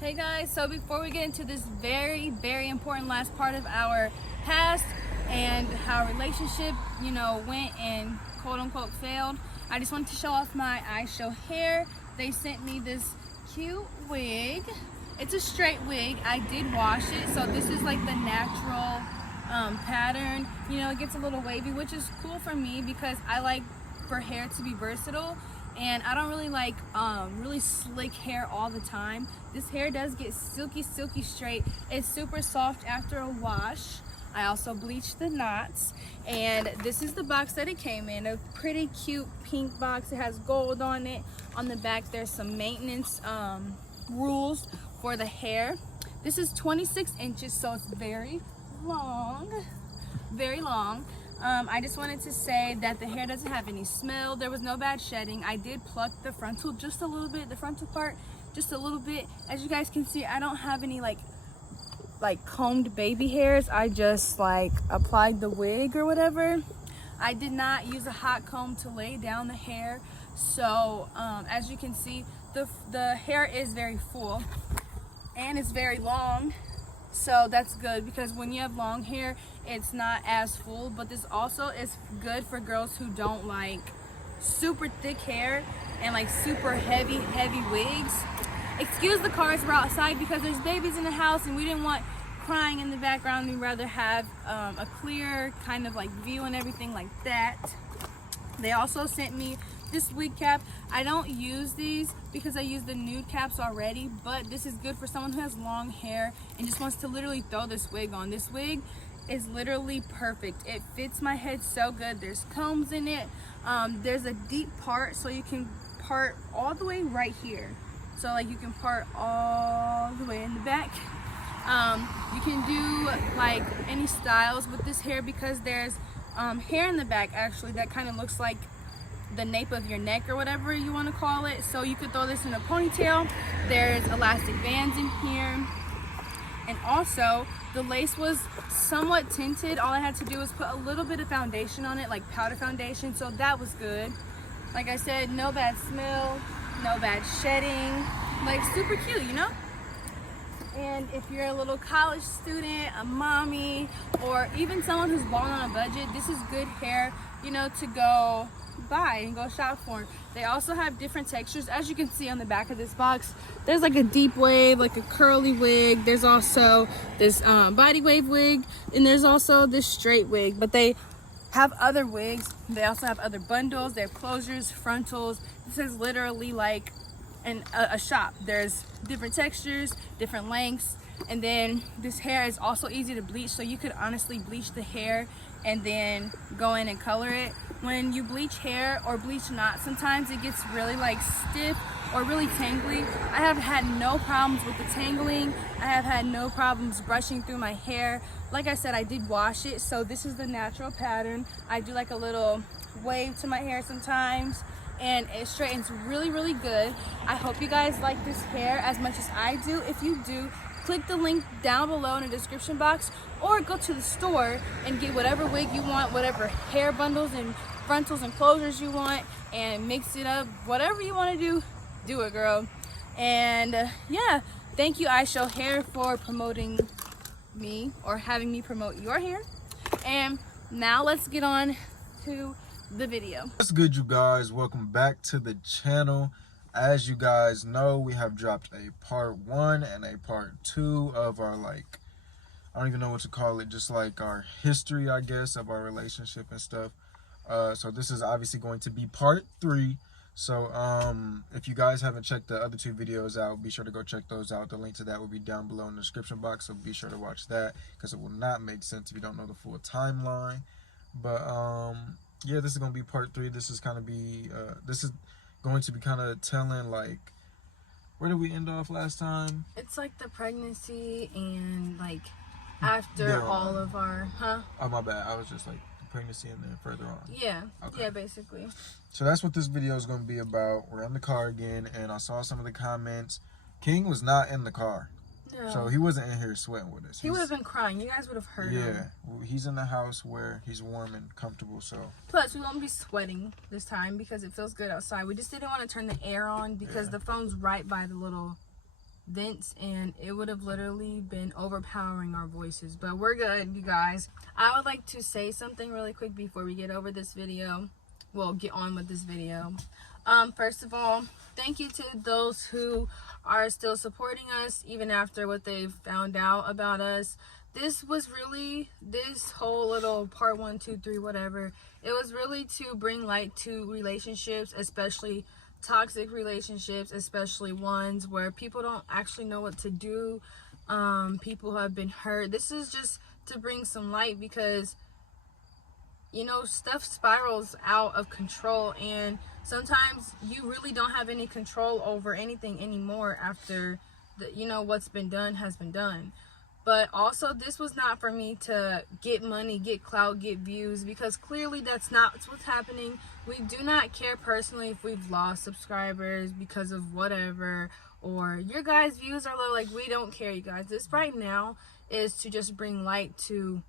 Hey guys, so before we get into this very important last part of our past and how our relationship, went and quote unquote failed, I just wanted to show off my Ishow hair. They sent me this cute wig. It's a straight wig. I did wash it, so this is like the natural pattern. It gets a little wavy, which is cool for me because I like for hair to be versatile. And I don't really like really slick hair all the time. This hair does get silky straight. It's super soft after a wash. I also bleached the knots, and this is the box that it came in, a pretty cute pink box. It has gold on it. On the back there's some maintenance rules for the hair. This is 26 inches, so it's very long. I just wanted to say that the hair doesn't have any smell. There was no bad shedding. I did pluck the frontal just a little bit, the frontal part just a little bit. As you guys can see, I don't have any like combed baby hairs. I just applied the wig or whatever. I did not use a hot comb to lay down the hair. So as you can see, the hair is very full and it's very long. So that's good because when you have long hair, it's not as full. But this also is good for girls who don't like super thick hair and like super heavy wigs. Excuse the cars, we're outside because there's babies in the house and we didn't want crying in the background. We'd rather have a clear kind of like view and everything like that. They also sent me this wig cap. I don't use these because I use the nude caps already, but this is good for someone who has long hair and just wants to literally throw this wig on. This wig is literally perfect. It fits my head so good. There's combs in it. There's a deep part, so you can part all the way right here. So like you can part all the way in the back. You can do like any styles with this hair because there's hair in the back actually that kind of looks like the nape of your neck or whatever you want to call it. So you could throw this in a ponytail. There's elastic bands in here, and also the lace was somewhat tinted. All I had to do was put a little bit of foundation on it, like powder foundation, so that was good. Like I said, no bad smell, no bad shedding, like super cute, And if you're a little college student, a mommy, or even someone who's balling on a budget, this is good hair, to go buy and go shop for. They also have different textures. As you can see on the back of this box, there's like a deep wave, like a curly wig. There's also this body wave wig, and there's also this straight wig. But they have other wigs. They also have other bundles. They have closures, frontals. This is literally like a shop. There's different textures, different lengths, and then this hair is also easy to bleach, so you could honestly bleach the hair and then go in and color it. When you bleach hair or bleach knots, sometimes it gets really stiff or really tangly. I have had no problems with the tangling. I have had no problems brushing through my hair. Like I said, I did wash it, so this is the natural pattern. I do like a little wave to my hair sometimes, and it straightens really good. I hope you guys like this hair as much as I do. If you do, click the link down below in the description box, or go to the store and get whatever wig you want, whatever hair bundles and frontals and closures you want, and mix it up. Whatever you want to do it, girl. And yeah, thank you Ishow Hair for promoting me, or having me promote your hair. And now let's get on to the video. What's good, you guys? Welcome back to the channel. As you guys know, we have dropped a part 1 and a part 2 of our I don't even know what to call it, just like our history, I guess, of our relationship and stuff. So this is obviously going to be part 3. So if you guys haven't checked the other 2 videos out, be sure to go check those out. The link to that will be down below in the description box, so be sure to watch that because it will not make sense if you don't know the full timeline. But yeah, this is gonna be part 3. This is going to be kind of telling where did we end off last time? It's like the pregnancy and after all of our Oh, my bad. I was just the pregnancy and then further on. Yeah. Okay. Yeah, basically. So that's what this video is going to be about. We're in the car again, and I saw some of the comments. King was not in the car. No. So he wasn't in here sweating with us. He would have been crying. You guys would have heard him. Yeah. Well, he's in the house where he's warm and comfortable, so. Plus, we won't be sweating this time because it feels good outside. We just didn't want to turn the air on because the phone's right by the little vents, and it would have literally been overpowering our voices. But we're good, you guys. I would like to say something really quick before we get over this video. Well, get on with this video. First of all, thank you to those who are still supporting us even after what they've found out about us. This was really, this whole little part 1, 2, 3, whatever, it was really to bring light to relationships, especially toxic relationships, especially ones where people don't actually know what to do. People have been hurt. This is just to bring some light, because you know, stuff spirals out of control, and sometimes you really don't have any control over anything anymore after the, you know, what's been done has been done. But also, this was not for me to get money, get clout, get views, because clearly that's not what's happening. We do not care personally if we've lost subscribers because of whatever, or your guys' views are low. Like, we don't care, you guys. This right now is to just bring light to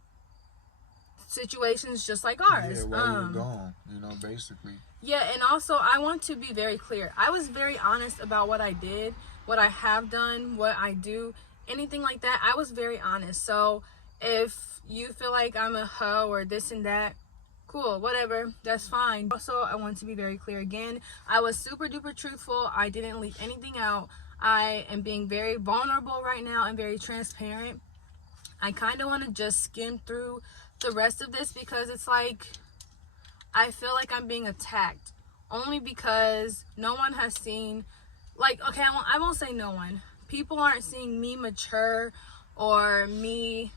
situations just like ours. Yeah, while we were gone, you know, basically. Yeah, and also I want to be very clear. I was very honest about what I did, what I have done, what I do, anything like that. I was very honest. So if you feel like I'm a hoe or this and that, cool, whatever, that's fine. Also, I want to be very clear again. I was super duper truthful. I didn't leave anything out. I am being very vulnerable right now and very transparent. I kind of want to just skim through the rest of this, because it's like I feel like I'm being attacked only because no one has seen, like, okay, I won't say no one. People aren't seeing me mature or me,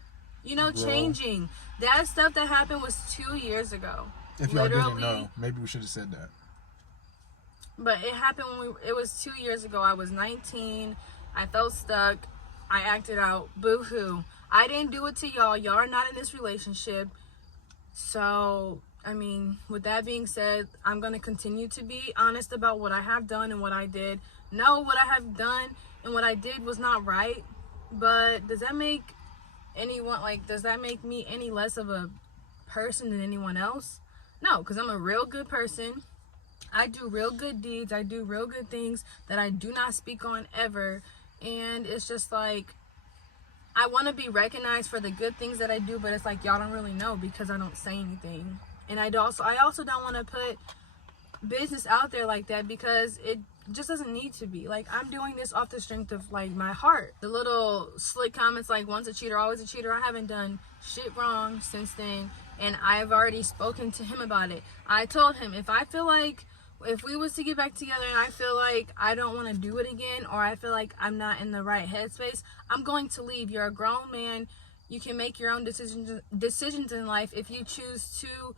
you know, changing. That stuff that happened was 2 years ago. If y'all didn't know, maybe we should have said that. But it happened when it was 2 years ago. I was 19. I felt stuck. I acted out. Boo-hoo. I didn't do it to y'all. Y'all are not in this relationship. So, I mean, with that being said, I'm going to continue to be honest about what I have done and what I did. No, what I have done and what I did was not right. But does that make anyone, like, does that make me any less of a person than anyone else? No, because I'm a real good person. I do real good deeds. I do real good things that I do not speak on ever. And it's just like, I want to be recognized for the good things that I do, but it's like y'all don't really know because I don't say anything. And I also don't want to put business out there like that, because it just doesn't need to be. Like, I'm doing this off the strength of like my heart. The little slick comments like once a cheater, always a cheater. I haven't done shit wrong since then, and I've already spoken to him about it. I told him if I feel like, if we was to get back together and I feel like I don't want to do it again, or I feel like I'm not in the right headspace, I'm going to leave. You're a grown man. You can make your own decisions in life. If you choose to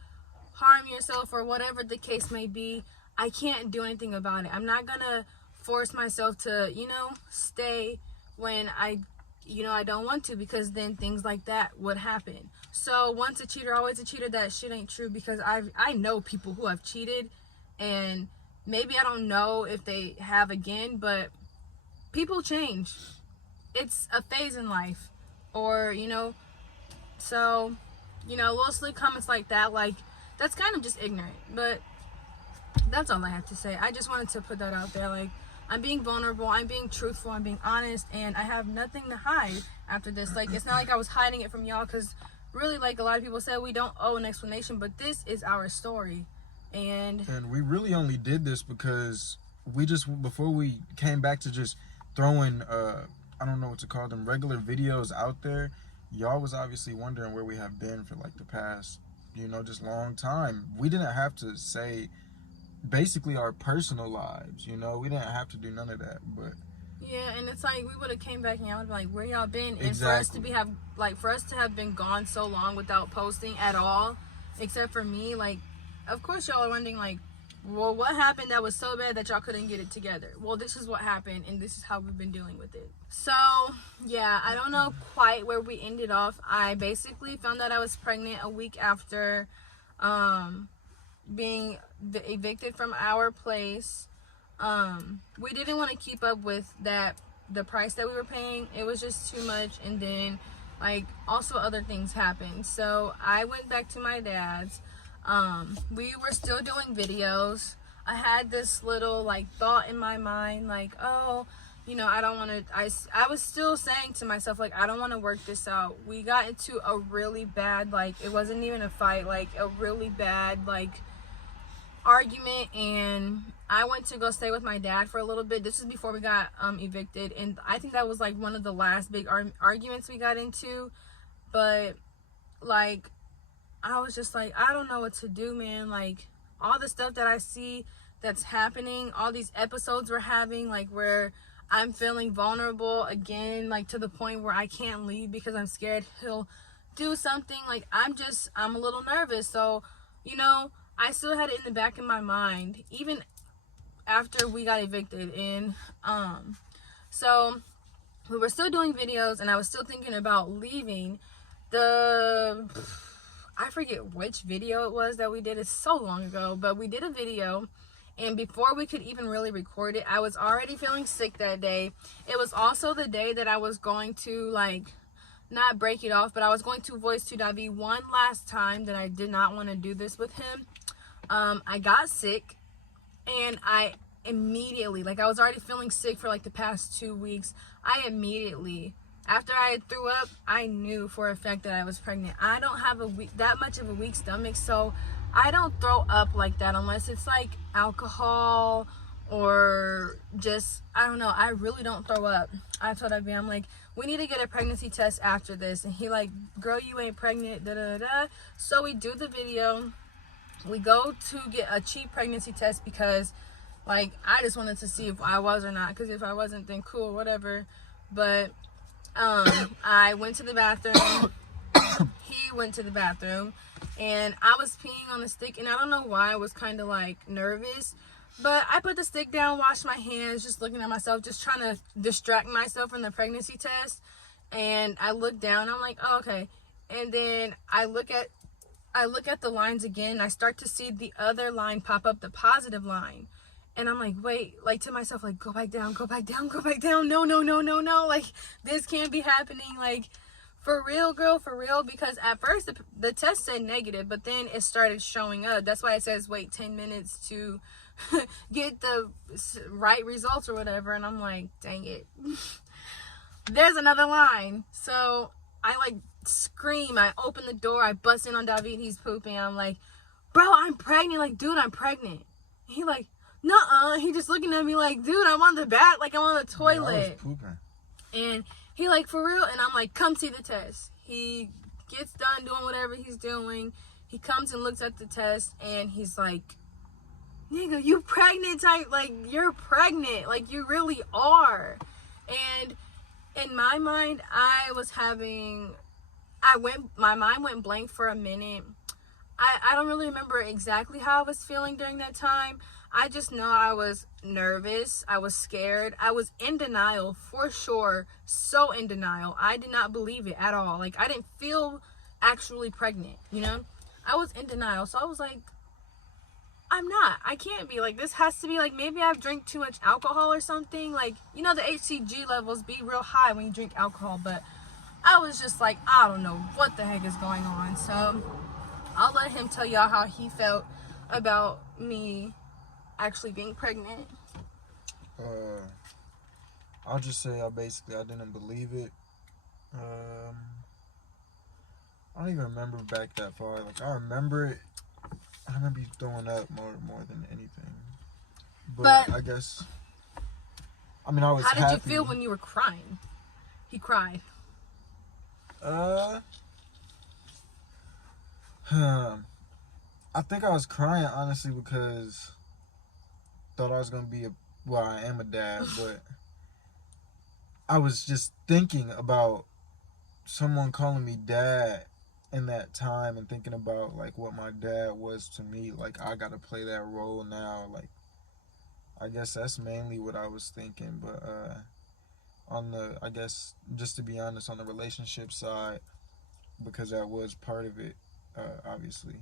harm yourself or whatever the case may be, I can't do anything about it. I'm not going to force myself to, you know, stay when I don't want to, because then things like that would happen. So once a cheater, always a cheater, that shit ain't true, because I know people who have cheated. And maybe I don't know if they have again, but people change. It's a phase in life. Or, you know, so, you know, little slick comments like that, like, that's kind of just ignorant. But that's all I have to say. I just wanted to put that out there. Like, I'm being vulnerable, I'm being truthful, I'm being honest, and I have nothing to hide after this. Like, it's not like I was hiding it from y'all, because really, like a lot of people said, we don't owe an explanation, but this is our story. And we really only did this because we just, before we came back to just throwing I don't know what to call them, regular videos out there, y'all was obviously wondering where we have been for like the past, you know, just long time. We didn't have to say basically our personal lives, you know, we didn't have to do none of that. But yeah, and it's like we would have came back and y'all would be like, where y'all been? And exactly. for us to have been gone so long without posting at all, except for me, like, of course y'all are wondering, like, well, what happened that was so bad that y'all couldn't get it together? Well, this is what happened, and this is how we've been dealing with it. So, yeah, I don't know quite where we ended off. I basically found out I was pregnant a week after being evicted from our place. We didn't want to keep up with the price that we were paying. It was just too much, and then, like, also other things happened. So I went back to my dad's. We were still doing videos. I had this little like thought in my mind, like, oh, you know, I don't want to, I was still saying to myself, like, I don't want to work this out. We got into a really bad, like, it wasn't even a fight, like, a really bad, like, argument, and I went to go stay with my dad for a little bit. This is before we got evicted, and I think that was, like, one of the last big arguments we got into. But, like, I was just like, I don't know what to do, man. Like, all the stuff that I see that's happening, all these episodes we're having, like, where I'm feeling vulnerable again, like, to the point where I can't leave because I'm scared he'll do something. Like, I'm a little nervous. So, you know, I still had it in the back of my mind, even after we got evicted. And so we were still doing videos, and I was still thinking about leaving. I forget which video it was that we did. It's so long ago, but we did a video, and before we could even really record it, I was already feeling sick that day. It was also the day that I was going to, like, not break it off, but I was going to voice to Davi one last time that I did not want to do this with him. I got sick, and I immediately, like, I was already feeling sick for, like, the past 2 weeks. I immediately, after I threw up, I knew for a fact that I was pregnant. I don't have that much of a weak stomach, so I don't throw up like that unless it's like alcohol or just, I don't know. I really don't throw up. I told Abby, I'm like, we need to get a pregnancy test after this. And he like, girl, you ain't pregnant, da da da. So we do the video. We go to get a cheap pregnancy test because, like, I just wanted to see if I was or not. Because if I wasn't, then cool, whatever. But I went to the bathroom. He went to the bathroom, and I was peeing on the stick, and I don't know why I was kind of like nervous, but I put the stick down, washed my hands, just looking at myself, just trying to distract myself from the pregnancy test. And I look down, I'm like, oh, okay. And then I look at the lines again, and I start to see the other line pop up, the positive line. And I'm like, wait, like, to myself, like, go back down, go back down, go back down. No, no, no, no, no. Like, this can't be happening. Like, for real, girl, for real. Because at first, the test said negative, but then it started showing up. That's why it says wait 10 minutes to get the right results or whatever. And I'm like, dang it. There's another line. So I, like, scream. I open the door. I bust in on David. He's pooping. I'm like, bro, I'm pregnant. Like, dude, I'm pregnant. He like, nuh-uh. He just looking at me like, dude, I'm on the bath, like I'm on the toilet. Yeah, I was pooping. And he like, for real? And I'm like, come see the test. He gets done doing whatever he's doing. He comes and looks at the test, and he's like, nigga, you pregnant type, like, you're pregnant. Like, you really are. And in my mind, my mind went blank for a minute. I don't really remember exactly how I was feeling during that time. I just know I was nervous. I was scared. I was in denial for sure. So in denial. I did not believe it at all. Like, I didn't feel actually pregnant, you know? I was in denial. So I was like, I'm not. I can't be. Like, this has to be, like, maybe I've drank too much alcohol or something. Like, you know, the HCG levels be real high when you drink alcohol. But I was just like, I don't know what the heck is going on. So I'll let him tell y'all how he felt about me actually being pregnant. I'll just say I didn't believe it. I don't even remember back that far. Like, I remember you throwing up more than anything. But I guess, I mean, I was happy. How did you feel when you were crying? He cried. I think I was crying, honestly, because thought I was going to be I am a dad, but I was just thinking about someone calling me dad in that time and thinking about, like, what my dad was to me. Like, I got to play that role now. Like, I guess that's mainly what I was thinking. But I guess, just to be honest, on the relationship side, because that was part of it, obviously,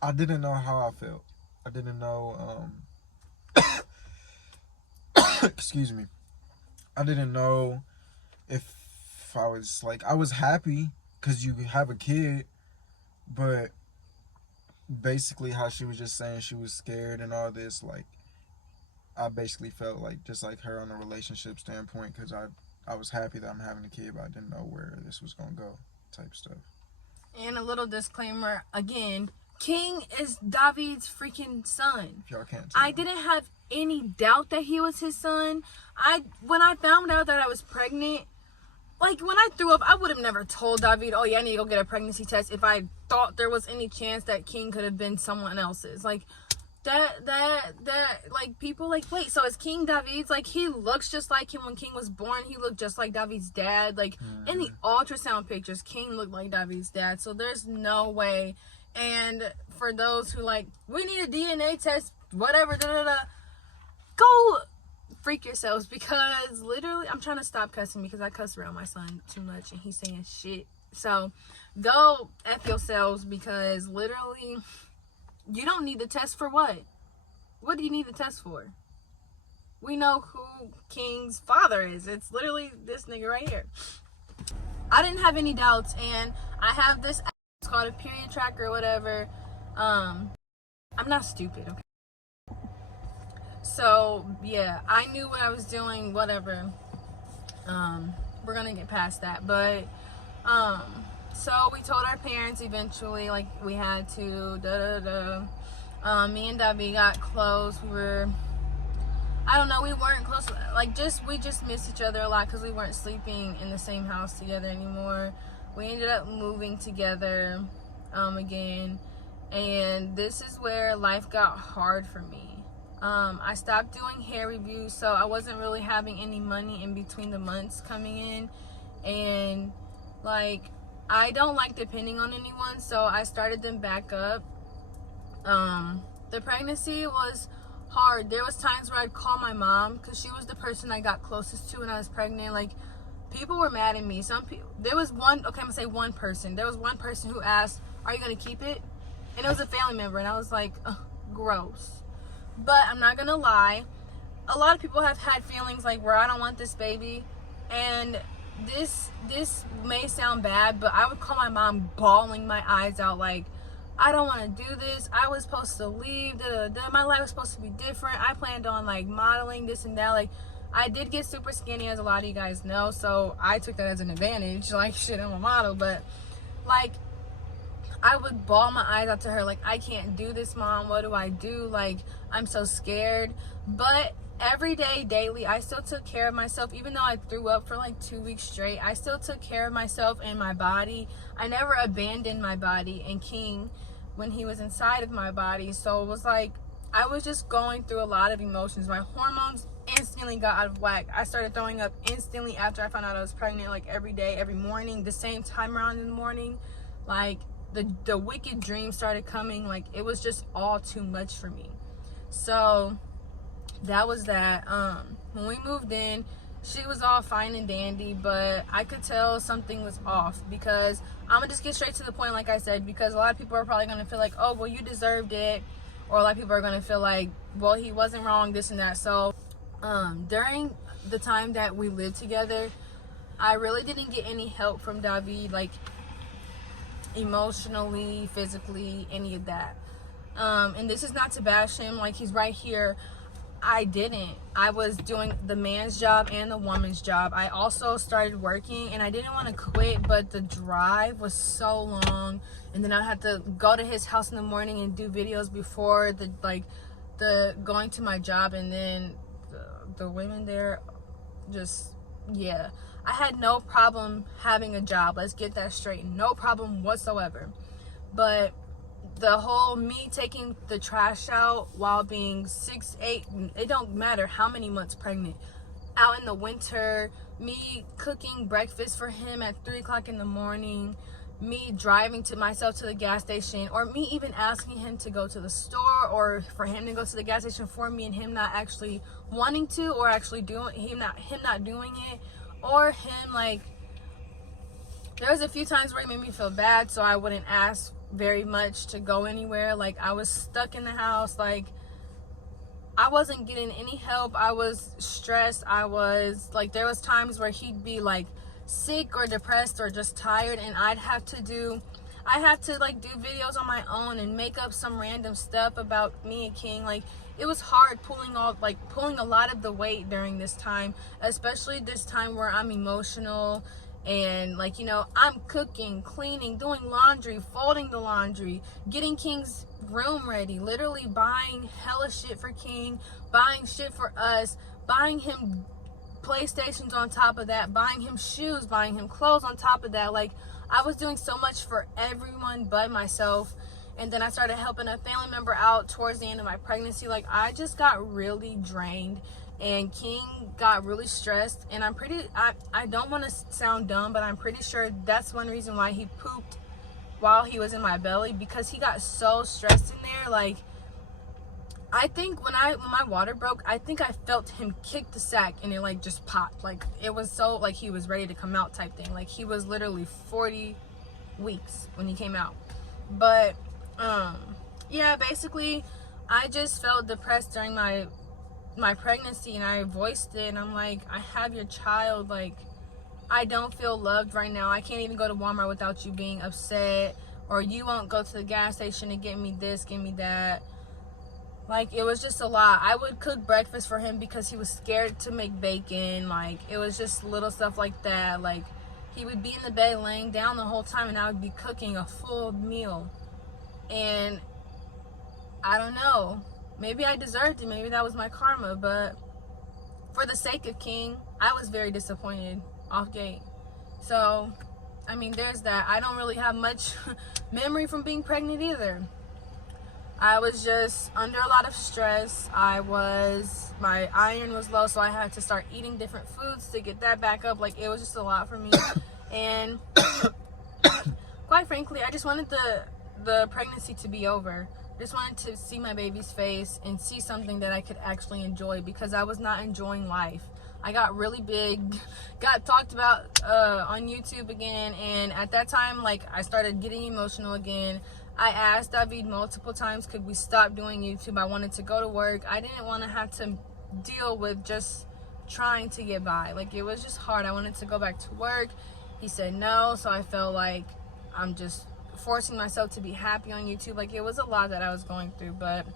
I didn't know how I felt. I didn't know, excuse me. I didn't know if I was, like, I was happy because you have a kid, but basically how she was just saying she was scared and all this, like, I basically felt like just like her on a relationship standpoint, because I was happy that I'm having a kid, but I didn't know where this was gonna go, type stuff. And a little disclaimer again, King is David's freaking son. If y'all can't tell. I didn't have any doubt that he was his son. When I found out that I was pregnant, like when I threw up, I would have never told David, oh yeah, I need to go get a pregnancy test if I thought there was any chance that King could have been someone else's. Like that like people like, wait, so is King David's? Like he looks just like him when King was born. He looked just like David's dad. Like in the ultrasound pictures, King looked like David's dad. So there's no way. And for those who like, we need a DNA test, whatever, go freak yourselves, because literally, I'm trying to stop cussing because I cuss around my son too much and he's saying shit. So go F yourselves, because literally, you don't need the test for what? What do you need the test for? We know who King's father is. It's literally this nigga right here. I didn't have any doubts, and I have this app, it's called a period tracker or whatever. I'm not stupid, okay? So yeah, I knew what I was doing, whatever. We're gonna get past that, but so we told our parents eventually, like we had to me and David got close. We were, I don't know, we weren't close, like we just missed each other a lot because we weren't sleeping in the same house together anymore. We ended up moving together again, and this is where life got hard for me. I stopped doing hair reviews, so I wasn't really having any money in between the months coming in, and like I don't like depending on anyone, so I started them back up. The pregnancy was hard. There was times where I'd call my mom because she was the person I got closest to when I was pregnant. Like, people were mad at me. Some people, there was one, okay, I'm gonna say one person. There was one person who asked, are you gonna keep it? And it was a family member, and I was like, ugh, gross. But I'm not gonna lie, a lot of people have had feelings like where I don't want this baby, and this may sound bad, but I would call my mom bawling my eyes out like, I don't want to do this. I was supposed to leave. My life was supposed to be different. I planned on like modeling this and that. Like, I did get super skinny, as a lot of you guys know, so I took that as an advantage. Like, shit, I'm a model, but like, I would bawl my eyes out to her like, I can't do this, Mom. What do I do? Like, I'm so scared. But every day, daily, I still took care of myself. Even though I threw up for like 2 weeks straight, I still took care of myself and my body. I never abandoned my body and King when he was inside of my body. So it was like, I was just going through a lot of emotions. My hormones instantly got out of whack. I started throwing up instantly after I found out I was pregnant, like every day, every morning, the same time around in the morning. Like, the wicked dreams started coming. Like, it was just all too much for me. So that was that. When we moved in, she was all fine and dandy, but I could tell something was off, because I'm gonna just get straight to the point, like I said, because a lot of people are probably gonna feel like, oh, well, you deserved it, or a lot of people are gonna feel like, well, he wasn't wrong, this and that. So during the time that we lived together, I really didn't get any help from David, like emotionally, physically, any of that. And this is not to bash him, like he's right here. I didn't. I was doing the man's job and the woman's job. I also started working, and I didn't want to quit, but the drive was so long, and then I had to go to his house in the morning and do videos before the going to my job, and then the women there, just, yeah. I had no problem having a job. Let's get that straight. No problem whatsoever. But the whole me taking the trash out while being 6, 8, it don't matter how many months pregnant, out in the winter, me cooking breakfast for him at 3 o'clock in the morning, me driving to myself to the gas station, or me even asking him to go to the store, or for him to go to the gas station for me, and him not actually wanting to, or actually doing, him not doing it, or him, like, there was a few times where he made me feel bad, so I wouldn't ask very much to go anywhere. Like, I was stuck in the house. Like, I wasn't getting any help. I was stressed. I was like, there was times where he'd be like sick or depressed or just tired, and I'd have to like do videos on my own and make up some random stuff about me and King. Like, it was hard pulling a lot of the weight during this time, especially this time where I'm emotional and like, you know, I'm cooking, cleaning, doing laundry, folding the laundry, getting King's room ready, literally buying hella shit for King, buying shit for us, buying him PlayStations on top of that, buying him shoes, buying him clothes on top of that. Like, I was doing so much for everyone but myself. And then I started helping a family member out towards the end of my pregnancy. Like, I just got really drained, and King got really stressed. And I don't want to sound dumb, but I'm pretty sure that's one reason why he pooped while he was in my belly, because he got so stressed in there. Like, I think when my water broke, I think I felt him kick the sack and it like just popped. Like, it was so like he was ready to come out type thing. Like, he was literally 40 weeks when he came out. But yeah, basically I just felt depressed during my pregnancy, and I voiced it, and I'm like, I have your child. Like, I don't feel loved right now. I can't even go to Walmart without you being upset, or you won't go to the gas station to get me this, get me that. Like, it was just a lot. I would cook breakfast for him because he was scared to make bacon. Like, it was just little stuff like that. Like, he would be in the bed laying down the whole time, and I would be cooking a full meal. And I don't know, maybe I deserved it, maybe that was my karma, but for the sake of King, I was very disappointed off gate. So, I mean, there's that. I don't really have much memory from being pregnant either. I was just under a lot of stress. My iron was low, so I had to start eating different foods to get that back up. Like, it was just a lot for me. And quite frankly, I just wanted the pregnancy to be over. Just wanted to see my baby's face and see something that I could actually enjoy, because I was not enjoying life. I got really big, got talked about on YouTube again, and at that time, like, I started getting emotional again. I asked David multiple times, could we stop doing YouTube? I wanted to go to work. I didn't want to have to deal with just trying to get by. Like, it was just hard. I wanted to go back to work. He said no, so I felt like I'm just forcing myself to be happy on YouTube. Like, it was a lot that I was going through, but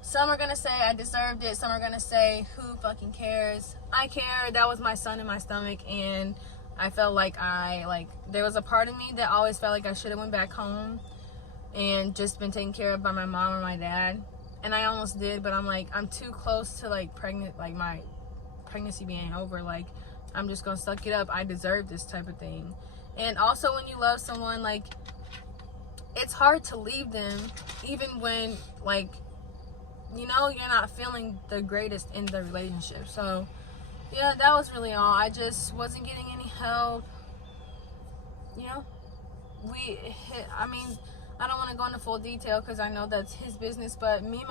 some are gonna say I deserved it. Some are gonna say, who fucking cares? I care. That was my son in my stomach, and I felt like there was a part of me that always felt like I should have went back home and just been taken care of by my mom or my dad. And I almost did, but I'm like, I'm too close to like my pregnancy being over. Like, I'm just gonna suck it up. I deserve this type of thing. And also, when you love someone, like, it's hard to leave them, even when, like, you know, you're not feeling the greatest in the relationship. So yeah, that was really all. I just wasn't getting any help. You know, I don't want to go into full detail because I know that's his business, but me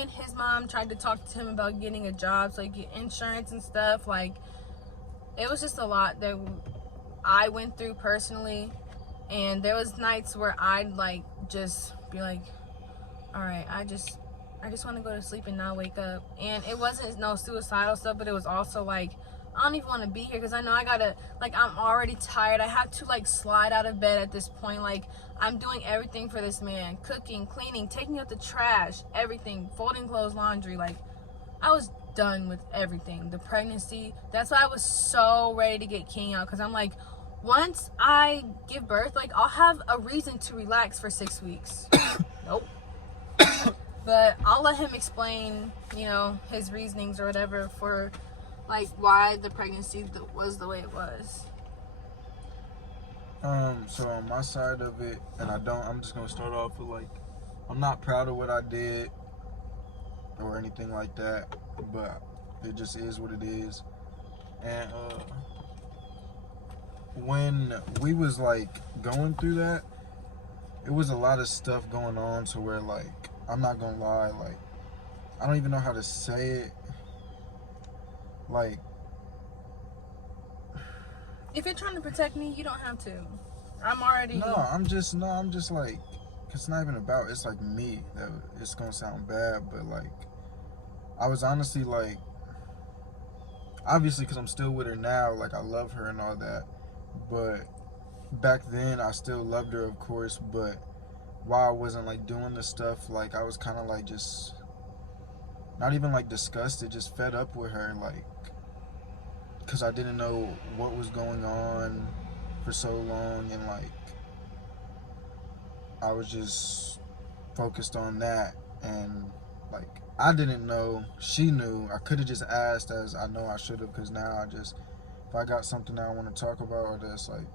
and his mom tried to talk to him about getting a job, so like get insurance and stuff. Like, it was just a lot that I went through personally. And there was nights where I'd like just be like, all right, I just want to go to sleep and not wake up. And it wasn't no suicidal stuff, but it was also like, I don't even want to be here because I know I gotta, like, I'm already tired. I have to like slide out of bed at this point. Like, I'm doing everything for this man, cooking, cleaning, taking out the trash, everything, folding clothes, laundry. Like, I was done with everything. The pregnancy, that's why I was so ready to get King out, because I'm like, once I give birth, like, I'll have a reason to relax for 6 weeks. Nope. But I'll let him explain, you know, his reasonings or whatever for, like, why the pregnancy was the way it was. So on my side of it, and I'm just gonna start off with, like, I'm not proud of what I did or anything like that, but it just is what it is. And when we was like going through that, it was a lot of stuff going on to where, like, I'm not gonna lie, like, I don't even know how to say it. Like, if you're trying to protect me, you don't have to. I'm just like, it's not even about, it's like me, that it's gonna sound bad, but like, I was honestly like, obviously because I'm still with her now, like, I love her and all that, but back then I still loved her, of course. But while I wasn't like doing the stuff, like, I was kind of like just not even like disgusted, just fed up with her, like, because I didn't know what was going on for so long, and like I was just focused on that, and like I didn't know, she knew. I could have just asked, as I know I should have, because now I just, if I got something that I want to talk about, or that's like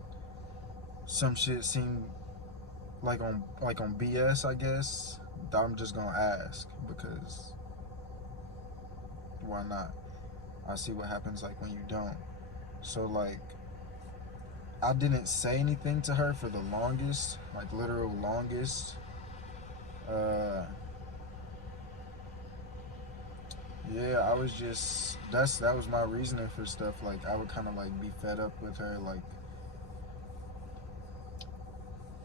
some shit seemed like on BS, I guess, I'm just gonna ask, because why not? I see what happens like when you don't. So like I didn't say anything to her for the longest, like literal longest. Yeah, I was just, that was my reasoning for stuff. Like I would kind of like be fed up with her. Like,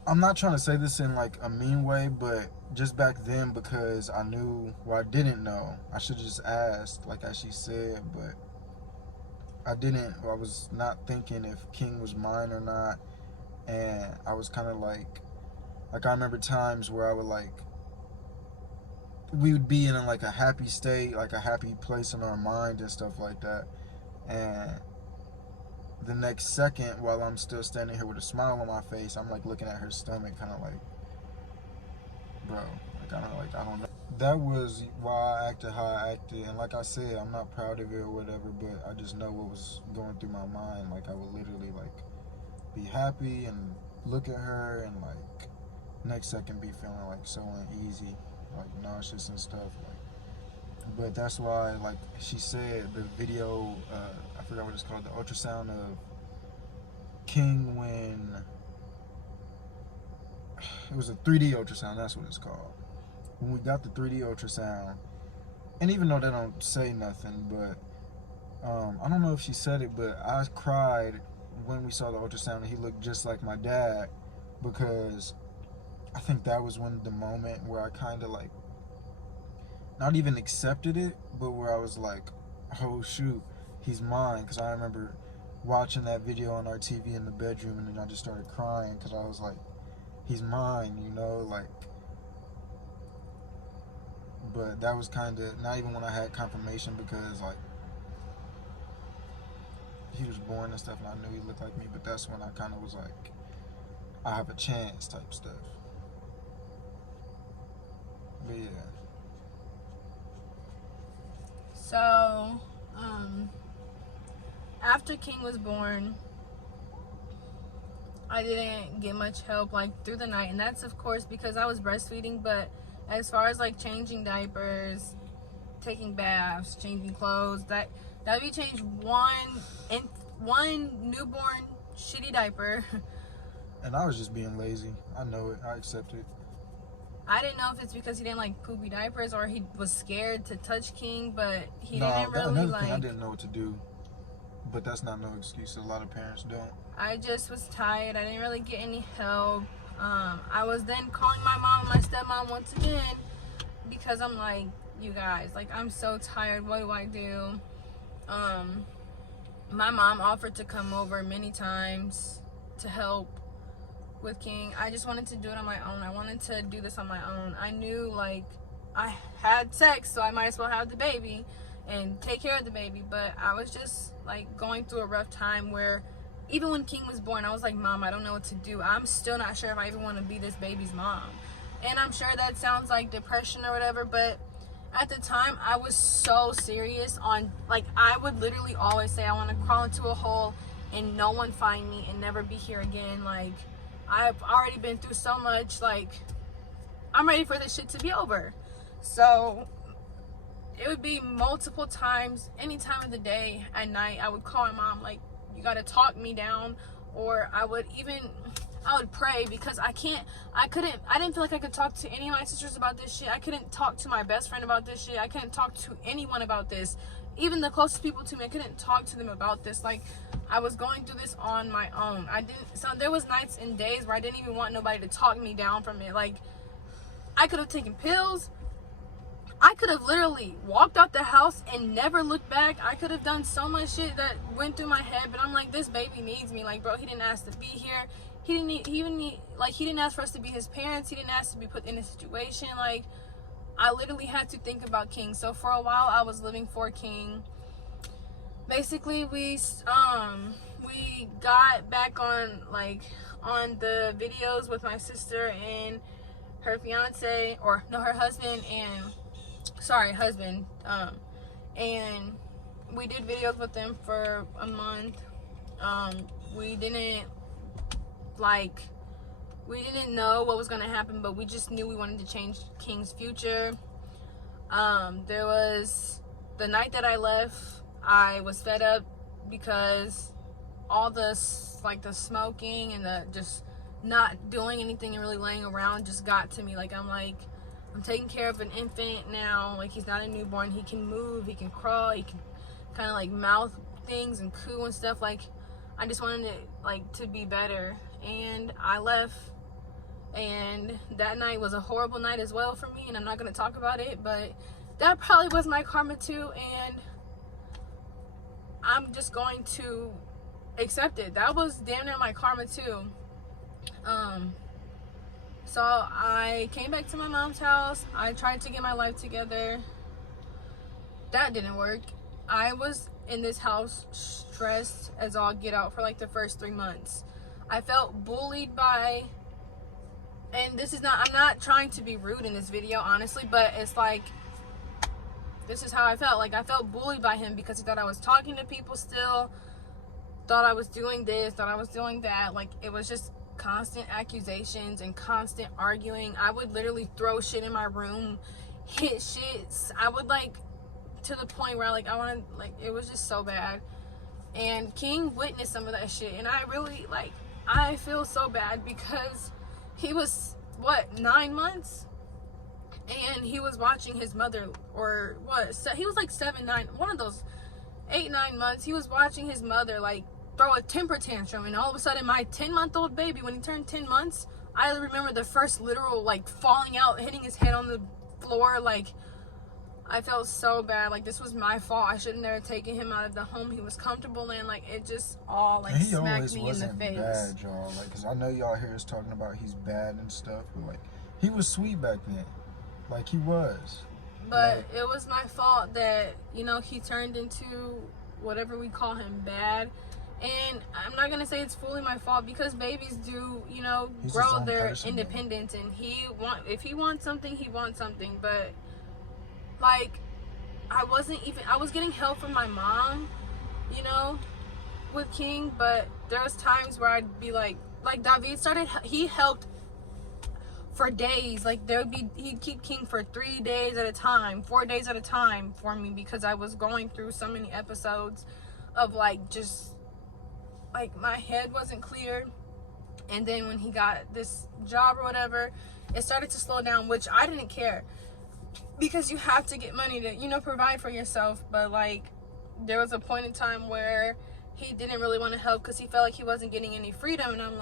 I'm not trying to say this in like a mean way, but just back then, because I knew, well, I didn't know, I should have just asked, like as she said, but I didn't. I was not thinking if King was mine or not, and I was kind of like I remember times where I would like, we would be in like a happy state, like a happy place in our mind and stuff like that, and the next second, while I'm still standing here with a smile on my face, I'm like looking at her stomach, kind of like, bro, like I don't know. That was why I acted how I acted, and like I said, I'm not proud of it or whatever, but I just know what was going through my mind. Like I would literally like be happy and look at her, and like next second be feeling like so uneasy, like nauseous and stuff. Like, but that's why, like she said, the video, I forgot what it's called, the ultrasound of King, when it was a 3D ultrasound, that's what it's called. When we got the 3D ultrasound, and even though they don't say nothing, but I don't know if she said it, but I cried when we saw the ultrasound and he looked just like my dad, because I think that was when the moment where I kind of like not even accepted it, but where I was like, oh shoot, he's mine. Because I remember watching that video on our TV in the bedroom, and then I just started crying because I was like, he's mine, you know, like. But that was kind of not even when I had confirmation, because like he was born and stuff, and I knew he looked like me. But that's when I kind of was like, I have a chance type stuff. But yeah. So, after King was born, I didn't get much help like through the night, and that's of course because I was breastfeeding. But as far as like changing diapers, taking baths, changing clothes, that we changed one newborn shitty diaper. And I was just being lazy. I know it. I accept it. I didn't know if it's because he didn't like poopy diapers or he was scared to touch King, but he didn't really another like. thing, I didn't know what to do, but that's not no excuse. A lot of parents don't. I just was tired. I didn't really get any help. I was then calling my mom and my stepmom once again, because I'm like, you guys, like I'm so tired. What do I do? My mom offered to come over many times to help with King. I just wanted to do it on my own. I wanted to do this on my own. I knew like I had sex, so I might as well have the baby and take care of the baby. But I was just like going through a rough time where even when King was born, I was like, Mom, I don't know what to do. I'm still not sure if I even want to be this baby's mom. And I'm sure that sounds like depression or whatever, but at the time I was so serious on, like, I would literally always say I want to crawl into a hole and no one find me and never be here again. Like, I've already been through so much. Like, I'm ready for this shit to be over. So it would be multiple times, any time of the day, at night, I would call my mom, like, you gotta talk me down. Or I would pray, because I didn't feel like I could talk to any of my sisters about this shit. I couldn't talk to my best friend about this shit. I couldn't talk to anyone about this. Even the closest people to me, I couldn't talk to them about this. Like, I was going through this on my own. So there was nights and days where I didn't even want nobody to talk me down from it. Like, I could have taken pills. I could have literally walked out the house and never looked back. I could have done so much shit that went through my head, but I'm like, this baby needs me. Like, bro, he didn't ask to be here. He didn't ask for us to be his parents. He didn't ask to be put in a situation. Like, I literally had to think about King. So for a while I was living for King. Basically we got back on the videos with my sister and her fiance, or no, her husband, and husband, and we did videos with them for a month. We didn't know what was going to happen, but we just knew we wanted to change King's future. There was the night that I left, I was fed up because all the smoking and the just not doing anything and really laying around just got to me. I'm taking care of an infant now. He's not a newborn. He can move, he can crawl, he can kind of mouth things and coo and stuff. I just wanted it to be better, and I left. And that night was a horrible night as well for me, and I'm not going to talk about it, but that probably was my karma too, and I'm just going to accept it. That was damn near my karma too. So I came back to my mom's house. I tried to get my life together. That didn't work. I was in this house stressed as all get out for the first 3 months. I felt bullied by, and I'm not trying to be rude in this video, honestly, but it's this is how I felt. I felt bullied by him because he thought I was talking to people still, thought I was doing this, thought I was doing that. It was just constant accusations and constant arguing. I would literally throw shit in my room, hit shit. I would to the point where it was just so bad. And King witnessed some of that shit, and I really I feel so bad because he was 9 months, and he was watching his mother, or he was 7, 9, one of those 8, 9 months. He was watching his mother throw a temper tantrum, and all of a sudden my 10-month-old baby, when he turned 10 months, I remember the first literal falling out, hitting his head on the floor. I felt so bad. This was my fault. I should have never taken him out of the home he was comfortable in. It just all smacked me in the face. Bad, y'all. Cause I know y'all hear us talking about he's bad and stuff, but he was sweet back then. He was. But it was my fault that he turned into whatever we call him, bad. And I'm not gonna say it's fully my fault, because babies do, grow their independence, and if he wants something, he wants something. But I was getting help from my mom, with King, but there was times where I'd be David he helped for days. He'd keep King for 3 days at a time, 4 days at a time for me, because I was going through so many episodes of my head wasn't clear. And then when he got this job or whatever, it started to slow down, which I didn't care, because you have to get money to provide for yourself. But there was a point in time where he didn't really want to help because he felt he wasn't getting any freedom. And I'm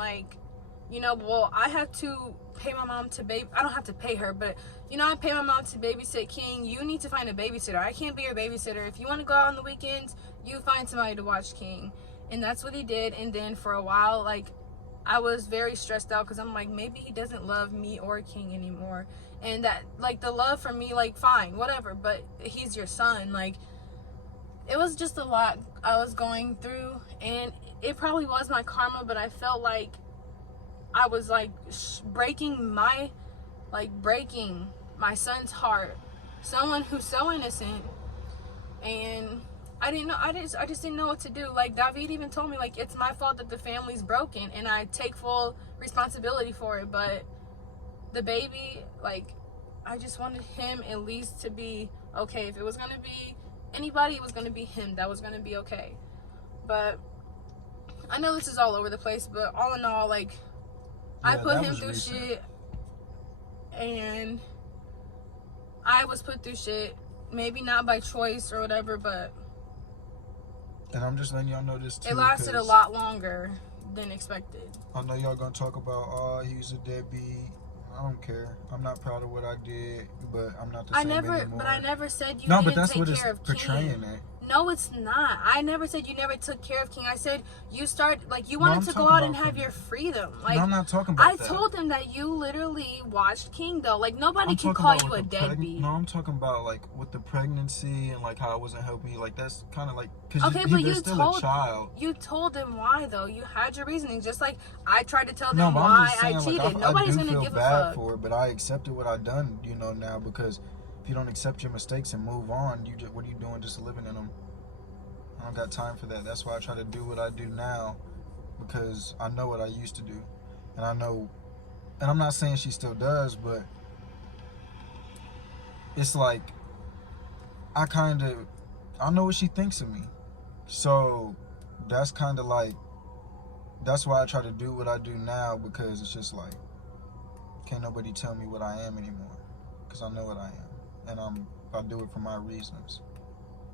well, I have to pay my mom to I don't have to pay her, but I pay my mom to babysit King. You need to find a babysitter. I can't be your babysitter. If you want to go out on the weekends, you find somebody to watch King. And that's what he did. And then for a while, I was very stressed out, because I'm maybe he doesn't love me or King anymore. And that the love for me, fine, whatever, but he's your son. It was just a lot I was going through, and it probably was my karma, but I felt I was breaking my son's heart, someone who's so innocent. And I didn't know, I just didn't know what to do. David even told me it's my fault that the family's broken, and I take full responsibility for it. But the baby, I just wanted him at least to be okay. If it was gonna be anybody, it was gonna be him. That was gonna be okay. But I know this is all over the place, but all in all, I put him through shit, and I was put through shit, maybe not by choice or whatever, but and I'm just letting y'all know this too. It lasted a lot longer than expected. I know y'all gonna talk about, he's a deadbeat. I don't care. I'm not proud of what I did, but I'm not the same anymore. But I never said you didn't take care of King. Portraying it. No, it's not. I never said you never took care of King. I said you you No, wanted I'm to go talking out and about have King. your freedom. Like, No, I'm not talking about I that. told him that you literally watched King, though. Like, nobody I'm can talking call about you a with the deadbeat. No, I'm talking about like with the pregnancy and like how I wasn't helping you. Like that's kind of like because Okay, but they're still a child. You told him why, though. You had your reasoning. Just like I tried to tell No, them but I'm why just saying, I cheated. like, I Nobody's do gonna feel give a bad fuck. for it, but I accepted what I done, you know, now because if you don't accept your mistakes and move on, what are you doing just living in them? I don't got time for that. That's why I try to do what I do now because I know what I used to do, and I know, and I'm not saying she still does, but it's like I know what she thinks of me, so that's kind of like that's why I try to do what I do now because it's just like can't nobody tell me what I am anymore because I know what I am and I do it for my reasons,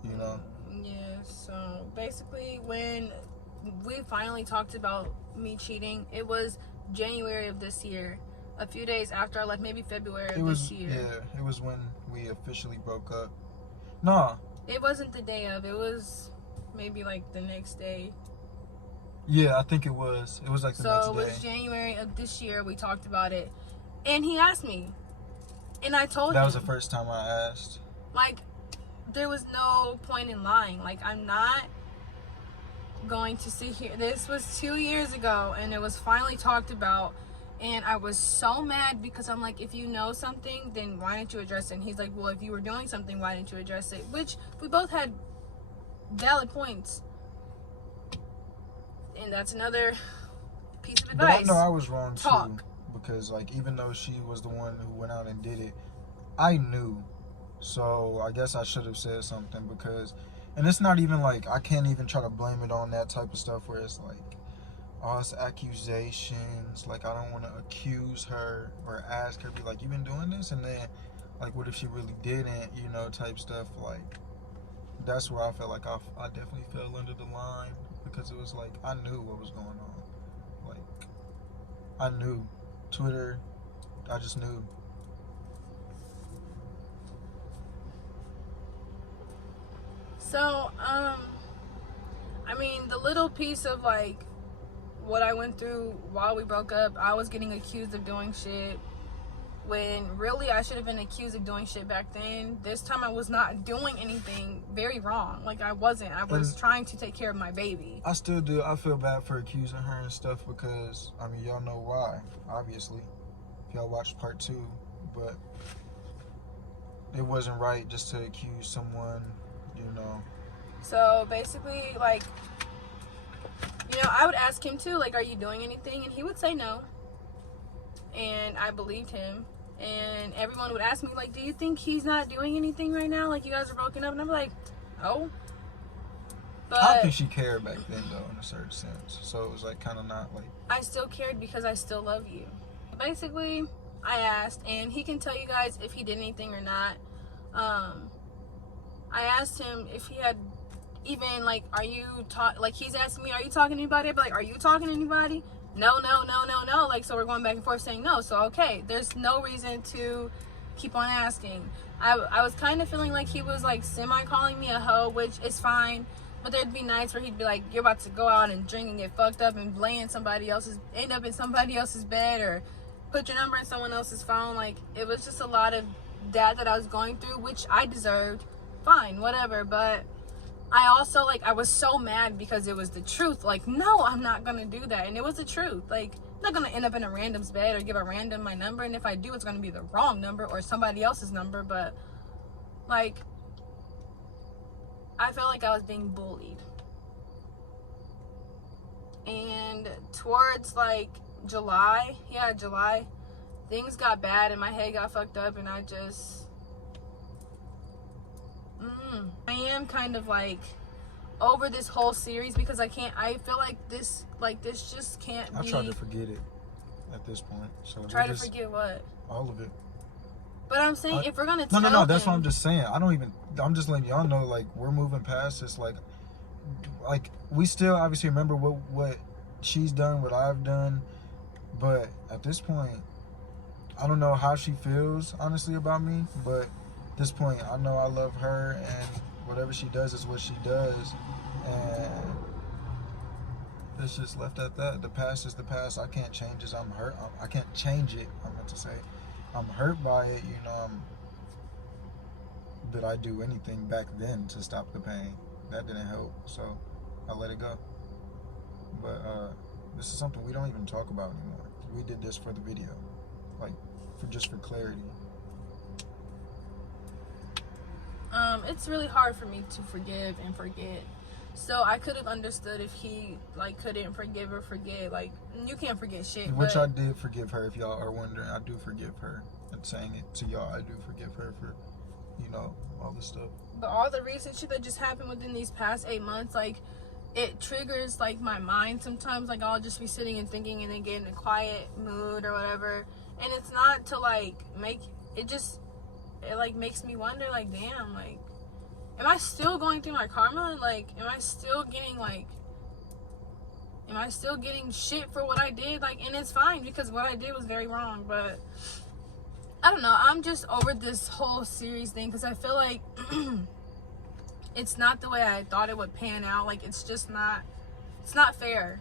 you know. Yeah, so basically when we finally talked about me cheating, it was January of this year, a few days after I left, maybe February of this year. Yeah, it was when we officially broke up. No, it wasn't the day of, it was maybe like the next day. Yeah, I think it was like the next day. So it was January of this year we talked about it, and he asked me, and I told him that was the first time I asked. Like, there was no point in lying. Like, I'm not going to sit here. This was 2 years ago, and it was finally talked about, and I was so mad because I'm like, if you know something, then why didn't you address it? And he's like, well, if you were doing something, why didn't you address it? Which we both had valid points, and that's another piece of advice. But I know I was wrong Talk. too, because like even though she was the one who went out and did it, I knew. So I guess I should have said something because, and it's not even like I can't even try to blame it on that type of stuff where it's like, oh, it's accusations. Like I don't want to accuse her or ask her, be like, you been doing this, and then like, what if she really didn't, you know, type stuff. Like that's where I felt like I definitely fell under the line because it was like I knew what was going on. Like I knew Twitter, I just knew. So, I mean, the little piece of like what I went through while we broke up, I was getting accused of doing shit when really I should have been accused of doing shit back then. This time I was not doing anything very wrong. Like I wasn't. I was trying to take care of my baby. I still do. I feel bad for accusing her and stuff because, I mean, y'all know why, obviously. If y'all watched part 2, but it wasn't right just to accuse someone, you know. So basically, like, you know, I would ask him too, like, are you doing anything? And he would say no. And I believed him. And everyone would ask me, like, do you think he's not doing anything right now? Like, you guys are broken up? And I'm like, no. But I don't think she cared back then, though, in a certain sense. So it was, like, kind of not, like... I still cared because I still love you. Basically, I asked, and he can tell you guys if he did anything or not. I asked him if he had even, like, like, he's asking me, are you talking to anybody? But, like, are you talking to anybody? No. Like, so we're going back and forth saying no. So, okay, there's no reason to keep on asking. I was kind of feeling like he was, like, semi-calling me a hoe, which is fine. But there'd be nights where he'd be like, you're about to go out and drink and get fucked up and end up in somebody else's bed or put your number in someone else's phone. Like, it was just a lot of that I was going through, which I deserved. Fine, whatever. But I also, like, I was so mad because it was the truth. Like, no, I'm not gonna do that. And it was the truth. Like, I'm not gonna end up in a random's bed or give a random my number. And if I do, it's gonna be the wrong number or somebody else's number. But, like, I felt like I was being bullied. And towards, like, July, things got bad and my head got fucked up, and I just I am kind of like over this whole series because I feel like this just can't be. I tried to forget it at this point. So try to forget what? All of it. But I'm saying if we're gonna tell No, that's him, what I'm just saying. I'm just letting y'all know, like, we're moving past this. Like we still obviously remember what she's done, what I've done, but at this point, I don't know how she feels honestly about me. But at this point, I know I love her, and whatever she does is what she does, and it's just left at that. The past is the past. I can't change it. I'm hurt. I can't change it. I meant to say, I'm hurt by it. You know, did I do anything back then to stop the pain? That didn't help, so I let it go. But this is something we don't even talk about anymore. We did this for the video, like for clarity. It's really hard for me to forgive and forget. So I could have understood if he like couldn't forgive or forget. Like, you can't forget shit. Which I did forgive her. If y'all are wondering, I do forgive her. And saying it to y'all, I do forgive her for, you know, all this stuff. But all the recent shit that just happened within these past 8 months, like, it triggers like my mind sometimes. Like, I'll just be sitting and thinking and then get in a quiet mood or whatever. And it's not to like make it just, it like makes me wonder, like, damn, like, am I still going through my karma? Like, am I still getting shit for what I did? Like, and it's fine because what I did was very wrong, but I don't know. I'm just over this whole series thing because I feel like it's not the way I thought it would pan out. Like, it's not fair.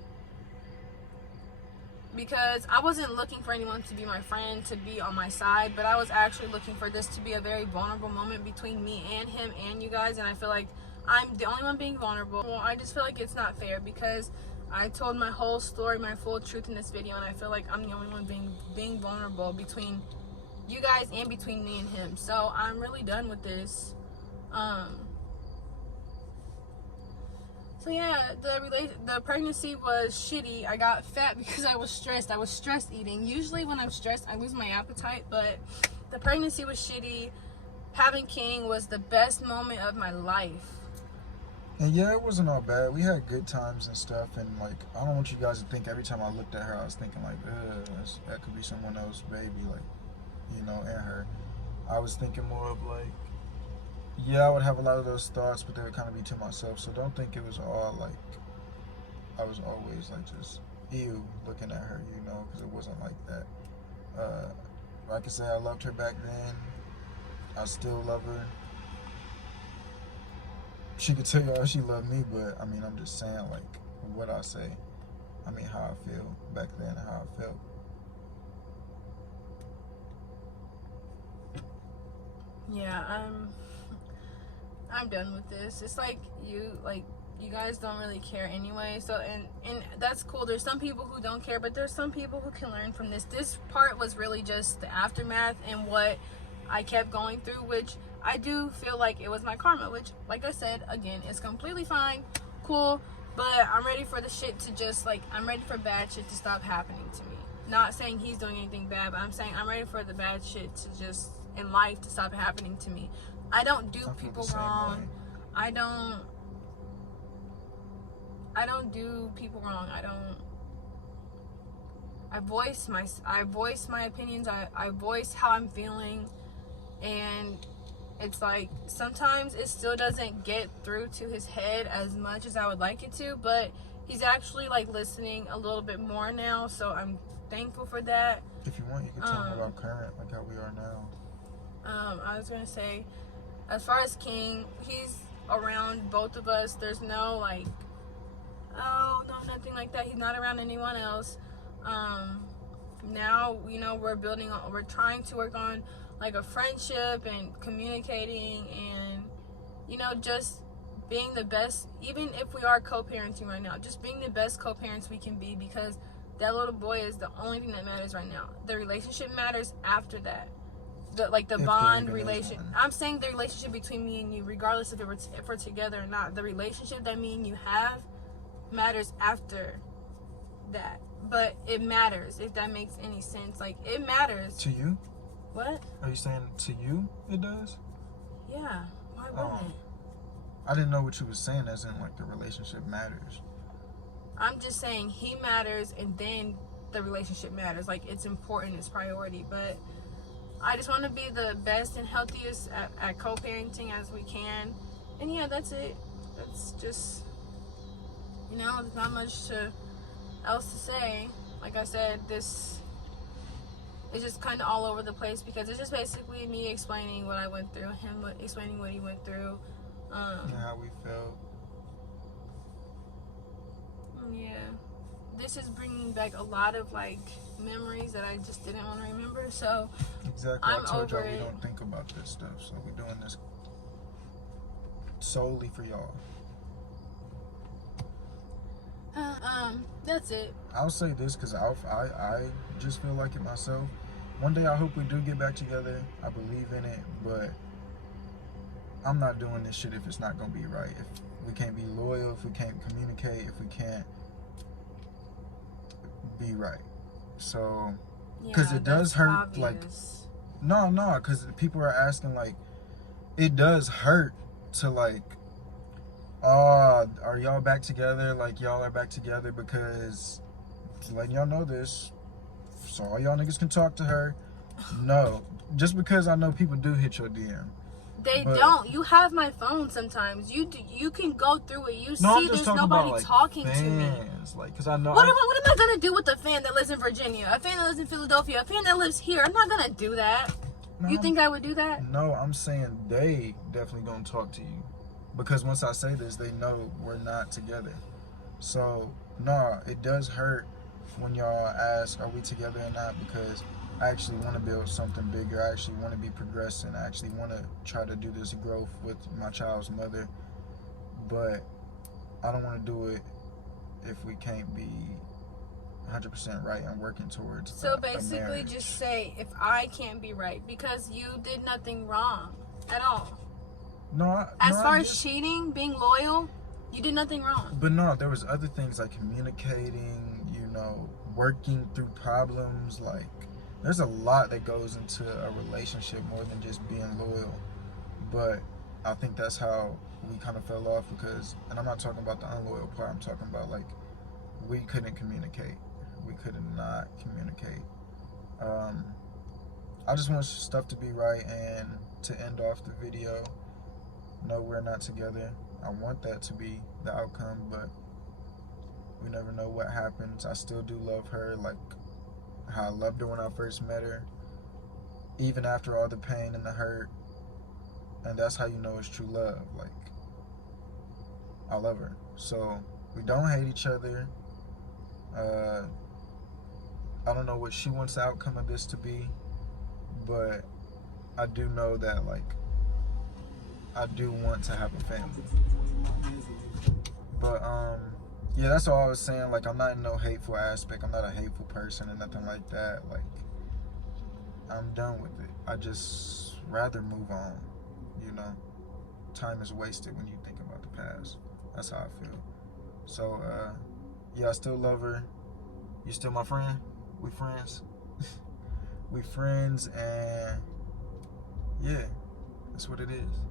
Because I wasn't looking for anyone to be my friend, to be on my side, but I was actually looking for this to be a very vulnerable moment between me and him and you guys, and I feel like I'm the only one being vulnerable. Well, I just feel like it's not fair because I told my whole story, my full truth in this video, and I feel like I'm the only one being vulnerable between you guys and between me and him. So I'm really done with this. So yeah, the pregnancy was shitty. I got fat because I was stressed. I was stress eating. Usually when I'm stressed, I lose my appetite, but the pregnancy was shitty. Having King was the best moment of my life. And yeah, it wasn't all bad. We had good times and stuff, and like, I don't want you guys to think every time I looked at her, I was thinking like, that could be someone else's baby, like, you know, and her. I was thinking more of like, yeah, I would have a lot of those thoughts, but they would kind of be to myself. So don't think it was all like, I was always like just ew looking at her, you know, because it wasn't like that. Like I said, I loved her back then. I still love her. She could tell y'all she loved me, but I mean, I'm just saying like what I say. I mean, how I feel back then and how I felt. Yeah, I'm done with this. It's like you guys don't really care anyway. So and that's cool. There's some people who don't care, but there's some people who can learn from this. This part was really just the aftermath and what I kept going through, which I do feel like it was my karma, which, like I said, again, it's completely fine, cool, but I'm ready for the shit to just, like, I'm ready for bad shit to stop happening to me. Not saying he's doing anything bad, but I'm saying I'm ready for the bad shit to just, in life, to stop happening to me. I don't do people wrong. I don't do people wrong. I voice my opinions. I voice how I'm feeling, and it's like sometimes it still doesn't get through to his head as much as I would like it to, but he's actually like listening a little bit more now, so I'm thankful for that. If you want, you can tell me about current, like how we are now. I was gonna say, as far as King, he's around both of us. There's no like, oh no, nothing like that. He's not around anyone else. Now, you know, we're trying to work on like a friendship and communicating and, you know, just being the best, even if we are co-parenting right now, just being the best co-parents we can be, because that little boy is the only thing that matters right now. The relationship matters after that. The bond relation. I'm saying the relationship between me and you, regardless if we're together or not, the relationship that me and you have matters after that. But it matters, if that makes any sense. Like, it matters. To you? What? Are you saying to you it does? Yeah. Why wouldn't it? I didn't know what you were saying as in like the relationship matters. I'm just saying he matters and then the relationship matters. Like, it's important, it's priority. But I just want to be the best and healthiest at co-parenting as we can. And yeah, that's it. That's just, you know, there's not much else to say. Like I said, this is just kind of all over the place because it's just basically me explaining what I went through, him explaining what he went through. and how we felt. Yeah, this is bringing back a lot of like memories that I just didn't want to remember. So Exactly. I'm I told y'all over we it. don't think about this stuff, so we're doing this solely for y'all. That's it. I'll say this because I just feel like it myself. One day I hope we do get back together. I believe in it, but I'm not doing this shit if it's not gonna be right. If we can't be loyal, if we can't communicate, if we can't be right. So, because Yeah, it does that's hurt. obvious. Like, no, because people are asking, like, it does hurt to, like, are y'all back together? Like, y'all are back together because, letting y'all know this, so all y'all niggas can talk to her. No, just because I know people do hit your DM. They don't. You have my phone sometimes. You can go through it. You see there's nobody like, talking fans, to me. Like, because I know. What am I going to do with a fan that lives in Virginia? A fan that lives in Philadelphia? A fan that lives here? I'm not going to do that. No, You think I would do that? No, I'm saying they definitely going to talk to you. Because once I say this, they know we're not together. So, no, it does hurt when y'all ask, are we together or not? Because I actually want to build something bigger. I actually want to be progressing. I actually want to try to do this growth with my child's mother. But I don't want to do it if we can't be 100% right and working towards So a basically marriage. just say if I can't be right because you did nothing wrong at all. As far as cheating, being loyal, you did nothing wrong. But no, there was other things like communicating, working through problems. Like, there's a lot that goes into a relationship more than just being loyal. But I think that's how we kind of fell off because, and I'm not talking about the unloyal part, I'm talking about like, we couldn't communicate. We could not communicate. I just want stuff to be right and to end off the video. No, we're not together. I want that to be the outcome, but we never know what happens. I still do love her like how I loved her when I first met her, even after all the pain and the hurt. And that's how you know it's true love. Like, I love her. So we don't hate each other. I don't know what she wants the outcome of this to be, but I do know that, like, I do want to have a family. But yeah, that's all I was saying. Like, I'm not in no hateful aspect. I'm not a hateful person or nothing like that. Like, I'm done with it. I just rather move on. Time is wasted when you think about the past. That's how I feel. So yeah, I still love her. You still my friend? We friends. We friends, and yeah, that's what it is.